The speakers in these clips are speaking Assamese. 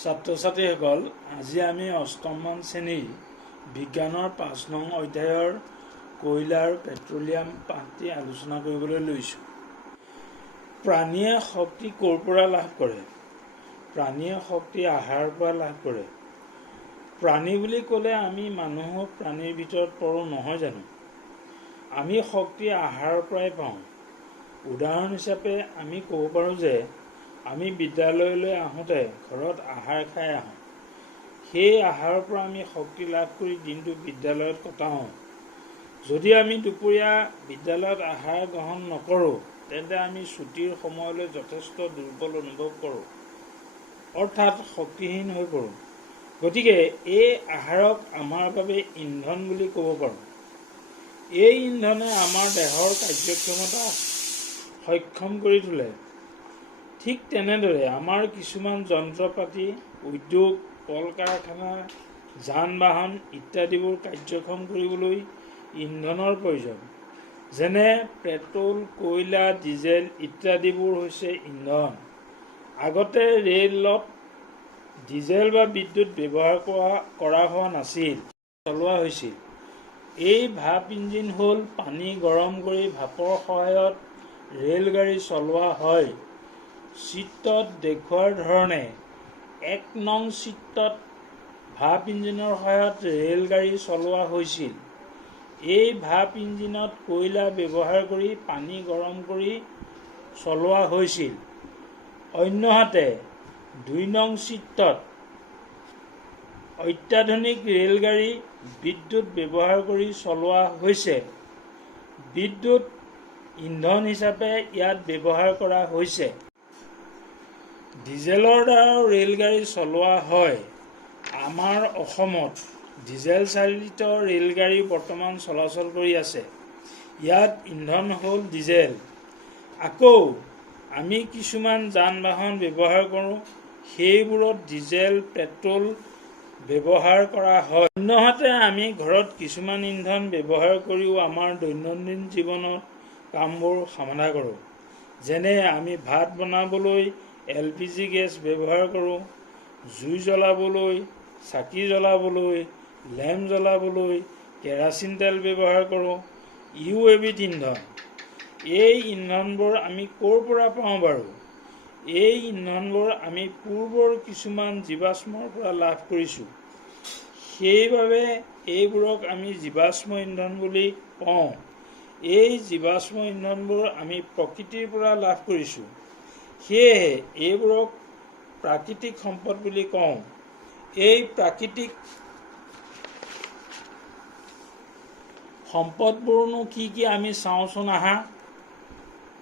ছাত্ৰ ছাত্ৰীসকল, আজি আমি অষ্টমমান শ্ৰেণীৰ বিজ্ঞানৰ ৫ নং অধ্যায়ৰ কয়লা আৰু পেট্ৰলিয়াম পাঠটি আলোচনা কৰিবলৈ লৈছোঁ। প্ৰাণীয়ে শক্তি ক'ৰ পৰা লাভ কৰে? প্ৰাণীয়ে শক্তি আহাৰৰ পৰা লাভ কৰে। প্ৰাণী বুলি ক'লে আমি মানুহো প্ৰাণীৰ ভিতৰত পৰোঁ, নহয় জানো? আমি শক্তি আহাৰৰ পৰাই পাওঁ। উদাহৰণ হিচাপে আমি ক'ব পাৰোঁ যে আমি বিদ্যালয়লৈ আহোঁতে ঘৰত আহাৰ খাই আহোঁ। সেই আহাৰৰ পৰা আমি শক্তি লাভ কৰি দিনটো বিদ্যালয়ত কটাওঁ। যদি আমি দুপৰীয়া বিদ্যালয়ত আহাৰ গ্ৰহণ নকৰোঁ, তেন্তে আমি ছুটিৰ সময়লৈ যথেষ্ট দুৰ্বল অনুভৱ কৰোঁ, অৰ্থাৎ শক্তিহীন হৈ পৰোঁ। গতিকে এই আহাৰক আমাৰ বাবে ইন্ধন বুলি ক'ব পাৰোঁ। এই ইন্ধনে আমাৰ দেহৰ কাৰ্যক্ষমতা সক্ষম কৰি তোলে। ঠিক তেনেদৰে আমাৰ কিছুমান যন্ত্ৰপাতি, উদ্যোগ, কল কাৰখানা, যান বাহন ইত্যাদিবোৰ কাৰ্যক্ষম কৰিবলৈ ইন্ধনৰ প্ৰয়োজন। যেনে পেট্ৰল, কয়লা, ডিজেল ইত্যাদিবোৰ হৈছে ইন্ধন। আগতে ৰেলত ডিজেল বা বিদ্যুৎ ব্যৱহাৰ কৰা হোৱা নাছিল, চলোৱা হৈছিল। এই ভাপ ইঞ্জিন হ'ল পানী গৰম কৰি ভাপৰ সহায়ত ৰেলগাড়ী চলোৱা হয়। চিত্ৰত দেখুওৱাৰ ধৰণে ১ নং চিত্ৰত ভাপ ইঞ্জিনৰ সহায়ত ৰেলগাড়ী চলোৱা হৈছিল। এই ভাপ ইঞ্জিনত কয়লা ব্যৱহাৰ কৰি পানী গৰম কৰি চলোৱা হৈছিল। অন্যহাতে ২ নং চিত্ৰত অত্যাধুনিক ৰেলগাড়ী বিদ্যুৎ ব্যৱহাৰ কৰি চলোৱা হৈছে। বিদ্যুৎ ইন্ধন হিচাপে ইয়াত ব্যৱহাৰ কৰা হৈছে। ডিজেলৰ দ্বাৰাও ৰেলগাড়ী চলোৱা হয়। আমাৰ অসমত ডিজেল চালিত ৰেলগাড়ী বৰ্তমান চলাচল কৰি আছে। ইয়াত ইন্ধন হ'ল ডিজেল। আকৌ আমি কিছুমান যান বাহন ব্যৱহাৰ কৰোঁ, সেইবোৰত ডিজেল, পেট্ৰল ব্যৱহাৰ কৰা হয়। অন্যহাতে আমি ঘৰত কিছুমান ইন্ধন ব্যৱহাৰ কৰিও আমাৰ দৈনন্দিন জীৱনত কামবোৰ সমাধা কৰোঁ। যেনে আমি ভাত বনাবলৈ LPG গেছ ব্যৱহাৰ কৰোঁ, জুই জ্বলাবলৈ, চাকি জ্বলাবলৈ, লেম্প জ্বলাবলৈ কেৰাচিন তেল ব্যৱহাৰ কৰোঁ। ইও এবিধ ইন্ধন। এই ইন্ধনবোৰ আমি ক'ৰ পৰা পাওঁ বাৰু? এই ইন্ধনবোৰ আমি পূৰ্বৰ কিছুমান জীৱাশ্মৰ পৰা লাভ কৰিছোঁ। সেইবাবে এইবোৰক আমি জীৱাশ্ম ইন্ধন বুলি কওঁ। এই জীৱাশ্ম ইন্ধনবোৰ আমি প্ৰকৃতিৰ পৰা লাভ কৰিছোঁ। সেয়েহে এইবোৰক প্ৰাকৃতিক সম্পদ বুলি কওঁ। এই প্ৰাকৃতিক সম্পদবোৰনো কি কি আমি চাওঁচোন আহা।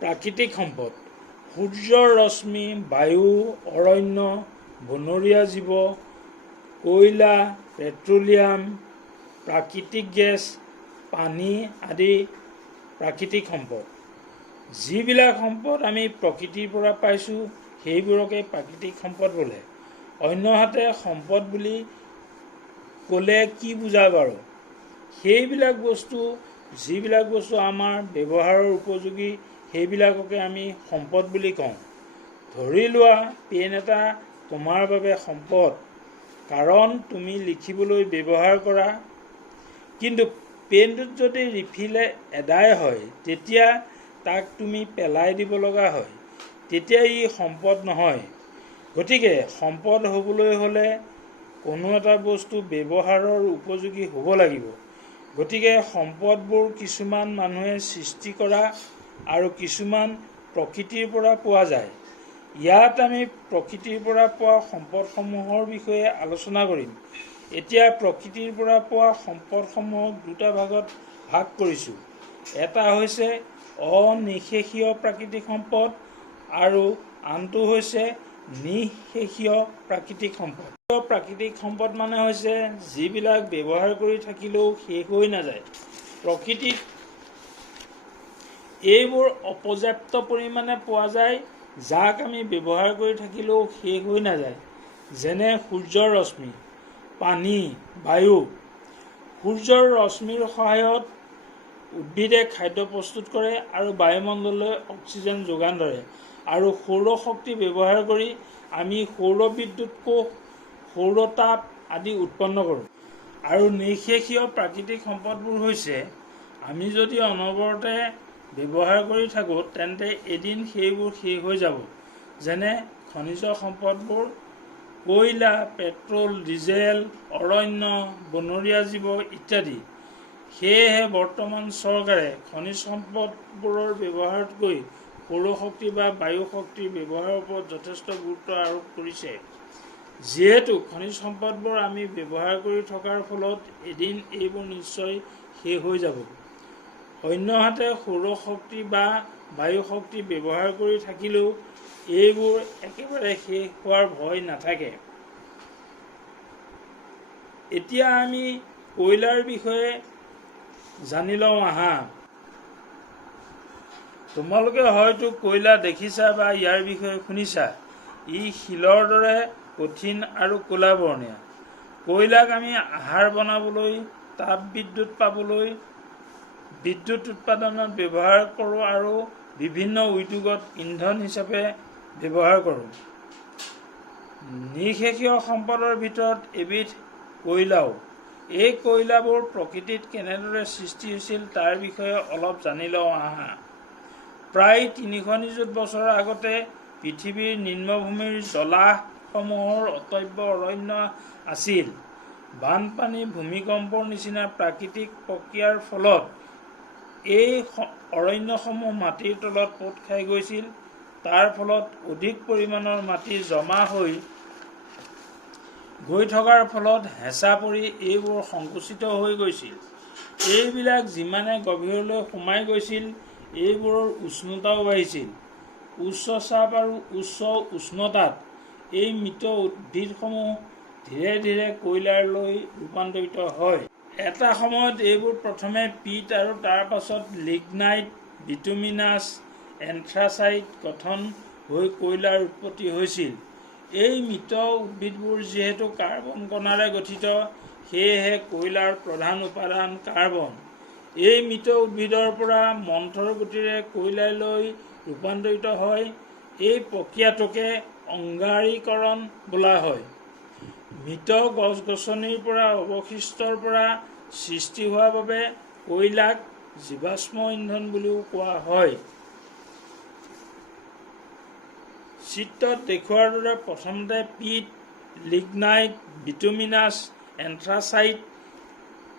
প্ৰাকৃতিক সম্পদ: সূৰ্যৰ ৰশ্মি, বায়ু, অৰণ্য, বনৰীয়া জীৱ, কয়লা, পেট্ৰলিয়াম, প্ৰাকৃতিক গেছ, পানী আদি প্ৰাকৃতিক সম্পদ। যিবিলাক সম্পদ আমি প্ৰকৃতিৰ পৰা পাইছোঁ, সেইবোৰকে প্ৰাকৃতিক সম্পদ বোলে। অন্যহাতে সম্পদ বুলি ক'লে কি বুজা বাৰু? যিবিলাক বস্তু আমাৰ ব্যৱহাৰৰ উপযোগী, সেইবিলাককে আমি সম্পদ বুলি কওঁ। ধৰি লোৱা, পেন এটা তোমাৰ বাবে সম্পদ, কাৰণ তুমি লিখিবলৈ ব্যৱহাৰ কৰা। কিন্তু পেনটোত যদি ৰিফিল এদায় হয়, তেতিয়া তাক তুমি পেলাই দিব লগা হয়। তেতিয়া ই সম্পদ নহয়। গতিকে সম্পদ হ'বলৈ হ'লে কোনো এটা বস্তু ব্যৱহাৰৰ উপযোগী হ'ব লাগিব। গতিকে সম্পদবোৰ কিছুমান মানুহে সৃষ্টি কৰা আৰু কিছুমান প্ৰকৃতিৰ পৰা পোৱা যায়। ইয়াত আমি প্ৰকৃতিৰ পৰা পোৱা সম্পদসমূহৰ বিষয়ে আলোচনা কৰিম। এতিয়া প্ৰকৃতিৰ পৰা পোৱা সম্পদসমূহক দুটা ভাগত ভাগ কৰিছোঁ। এটা হৈছে অনিঃশেষীয় প্ৰাকৃতিক সম্পদ আৰু আনটো হৈছে নিঃশেষীয় প্ৰাকৃতিক সম্পদ। প্ৰাকৃতিক সম্পদ মানে হৈছে যিবিলাক ব্যৱহাৰ কৰি থাকিলেও শেষ হৈ নাযায়। প্ৰকৃতিত এইবোৰ অপৰ্যাপ্ত পৰিমাণে পোৱা যায়, যাক আমি ব্যৱহাৰ কৰি থাকিলেও শেষ হৈ নাযায়। যেনে সূৰ্যৰ ৰশ্মি, পানী, বায়ু। সূৰ্যৰ ৰশ্মিৰ সহায়ত উদ্ভিদে খাদ্য প্ৰস্তুত কৰে আৰু বায়ুমণ্ডললৈ অক্সিজেন যোগান ধৰে। আৰু সৌৰ শক্তি ব্যৱহাৰ কৰি আমি সৌৰ বিদ্যুৎ কোষ সৌৰতাপ আদি উৎপন্ন কৰোঁ। আৰু নিঃশেষীয় প্ৰাকৃতিক সম্পদবোৰ হৈছে আমি যদি অনবৰতে ব্যৱহাৰ কৰি থাকোঁ তেন্তে এদিন সেইবোৰ শেষ হৈ যাব। যেনে খনিজ সম্পদবোৰ কয়লা, পেট্ৰল, ডিজেল, অৰণ্য, বনৰীয়া জীৱ ইত্যাদি। সেয়েহে বৰ্তমান চৰকাৰে খনিজ সম্পদবোৰৰ ব্যৱহাৰতকৈ সৌৰশক্তি বা বায়ু শক্তিৰ ব্যৱহাৰৰ ওপৰত যথেষ্ট গুৰুত্ব আৰোপ কৰিছে। যিহেতু খনিজ সম্পদবোৰ আমি ব্যৱহাৰ কৰি থকাৰ ফলত এদিন এইবোৰ নিশ্চয় শেষ হৈ যাব। অন্যহাতে সৌৰশক্তি বা বায়ু শক্তি ব্যৱহাৰ কৰি থাকিলেও এইবোৰ একেবাৰে শেষ হোৱাৰ ভয় নাথাকে। এতিয়া আমি কয়লাৰ বিষয়ে জানি লওঁ আহা। তোমালোকে হয়তো কয়লা দেখিছা বা ইয়াৰ বিষয়ে শুনিছা। ই শিলৰ দৰে কঠিন আৰু ক'লা বৰণীয়া। কয়লাক আমি আহাৰ বনাবলৈ, তাপ বিদ্যুৎ পাবলৈ, বিদ্যুৎ উৎপাদনত ব্যৱহাৰ কৰোঁ আৰু বিভিন্ন উদ্যোগত ইন্ধন হিচাপে ব্যৱহাৰ কৰোঁ। নিঃশেষীয় সম্পদৰ ভিতৰত এবিধ কয়লাও। এই কয়লাবোৰ প্ৰকৃতিত কেনেদৰে সৃষ্টি হৈছিল তাৰ বিষয়ে অলপ জানি লওঁ আহা। প্ৰায় ৩০০ নিযুত বছৰৰ আগতে পৃথিৱীৰ নিম্নভূমিৰ জলাহসমূহৰ অটব্য অৰণ্য আছিল। বানপানী, ভূমিকম্পৰ নিচিনা প্ৰাকৃতিক প্ৰক্ৰিয়াৰ ফলত এই অৰণ্যসমূহ মাটিৰ তলত পোত খাই গৈছিল। তাৰ ফলত অধিক পৰিমাণৰ মাটি জমা হৈ গৈ থকাৰ ফলত হেঁচা পৰি এইবোৰ সংকুচিত হৈ গৈছিল। এইবিলাক যিমানে গভীৰলৈ সোমাই গৈছিল, এইবোৰৰ উষ্ণতাও বাঢ়িছিল। উচ্চ চাপ আৰু উচ্চ উষ্ণতাত এই মৃত উদ্ভিদসমূহ ধীৰে ধীৰে কয়লালৈ ৰূপান্তৰিত হয়। এটা সময়ত এইবোৰ প্ৰথমে পিট আৰু তাৰ পাছত লিগনাইট, বিটুমিনাছ, এন্থ্ৰাচাইট গঠন হৈ কয়লাৰ উৎপত্তি হৈছিল। এই মৃত উদ্ভিদবোৰ যিহেতু কাৰ্বন কণাৰে গঠিত, সেয়েহে কয়লাৰ প্ৰধান উপাদান কাৰ্বন। এই মৃত উদ্ভিদৰ পৰা মন্থৰ গতিৰে কয়লালৈ ৰূপান্তৰিত হয়। এই প্ৰক্ৰিয়াটোকে অংগাৰীকৰণ বোলা হয়। মৃত গছ-গছনিৰ পৰা অৱশিষ্টৰ পৰা সৃষ্টি হোৱা বাবে কয়লাক জীৱাশ্ম ইন্ধন বুলিও কোৱা হয়। চিত্ৰত দেখুওৱাৰ দৰে প্ৰথমতে পিট, লিগনাইট, বিটুমিনাছ, এন্থ্ৰাচাইট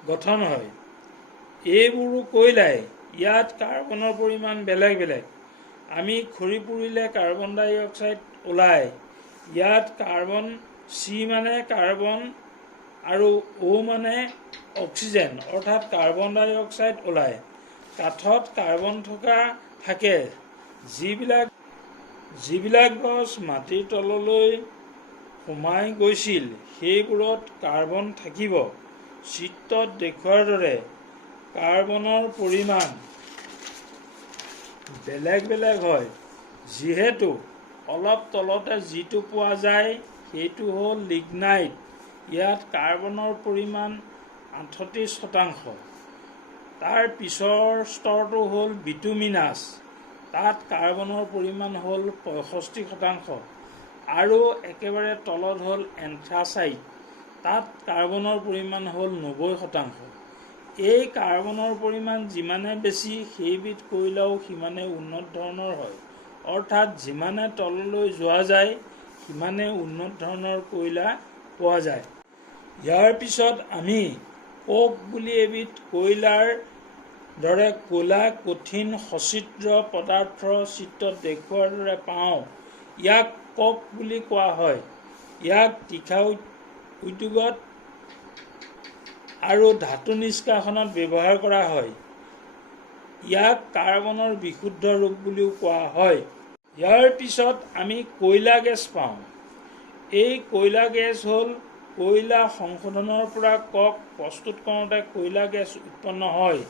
গঠন হয়। এইবোৰো কয়লাই। ইয়াত কাৰ্বনৰ পৰিমাণ বেলেগ বেলেগ। আমি খৰি পুৰিলে কাৰ্বন ডাই অক্সাইড ওলায়। ইয়াত কাৰ্বন চি মানে কাৰ্বন আৰু অ' মানে অক্সিজেন অৰ্থাৎ কাৰ্বন ডাই অক্সাইড ওলায়। কাঠত কাৰ্বন থাকে। যিবিলাক গছ মাটিৰ তললৈ সোমাই গৈছিল সেইবোৰত কাৰ্বন থাকিব। চিত্ৰত দেখুওৱাৰ দৰে কাৰ্বনৰ পৰিমাণ বেলেগ বেলেগ হয়। যিহেতু অলপ তলতে যিটো পোৱা যায় সেইটো হ'ল লিগনাইট। ইয়াত কাৰ্বনৰ পৰিমাণ 38%। তাৰ পিছৰ স্তৰটো হ'ল বিটুমিনাছ। তাত কাৰ্বনৰ পৰিমাণ হ'ল 65%। আৰু একেবাৰে তলত হ'ল এন্থ্ৰাচাইট। তাত কাৰ্বনৰ পৰিমাণ হ'ল 90%। এই কাৰ্বনৰ পৰিমাণ যিমানে বেছি, সেইবিধ কয়লাও সিমানে উন্নত ধৰণৰ হয়। অৰ্থাৎ যিমানে তললৈ যোৱা যায় সিমানে উন্নত ধৰণৰ কয়লা পোৱা যায়। ইয়াৰ পিছত আমি কোক বুলি এবিধ কয়লাৰ দৰে ক'লা কঠিন সচিত্ৰ পদাৰ্থ চিত্ৰত দেখুওৱাৰ দৰে পাওঁ। ইয়াক কোক বুলি কোৱা হয়। ইয়াক তীখা উদ্যোগত আৰু ধাতু নিষ্কাশনত ব্যৱহাৰ কৰা হয়। ইয়াক কাৰ্বনৰ বিশুদ্ধ ৰূপ বুলিও কোৱা হয়। ইয়াৰ পিছত আমি কয়লা গেছ পাওঁ। এই কয়লা গেছ হ'ল কয়লা সংশোধনৰ পৰা কক প্ৰস্তুত কৰোঁতে কয়লা গেছ উৎপন্ন হয়।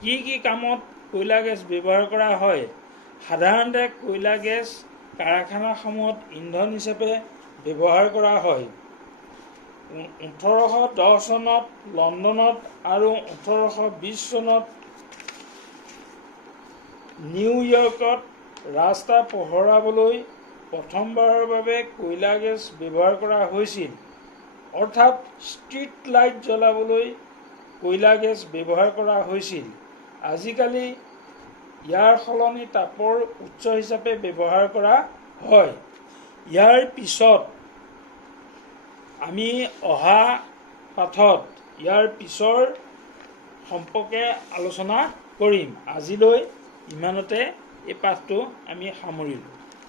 কি কি কামত কয়লা গেছ ব্যৱহাৰ কৰা হয়? সাধাৰণতে কয়লা গেছ কাৰখানাসমূহত ইন্ধন হিচাপে ব্যৱহাৰ কৰা হয়। 1810 চনত লণ্ডনত আৰু 1820 চনত নিউয়ৰ্কত ৰাস্তা পোহৰাবলৈ প্ৰথমবাৰৰ বাবে কয়লা গেছ ব্যৱহাৰ কৰা হৈছিল। অৰ্থাৎ ষ্ট্ৰীট লাইট জ্বলাবলৈ কয়লা গেছ ব্যৱহাৰ কৰা হৈছিল। আজিকালি ইয়াৰ সলনি তাপৰ উৎস হিচাপে ব্যৱহাৰ কৰা হয়। ইয়াৰ পিছত আমি অহা পাঠত ইয়াৰ পিছৰ সম্পৰ্কে আলোচনা কৰিম। আজিলৈ ইমানতে এই পাঠটো আমি সামৰিলোঁ।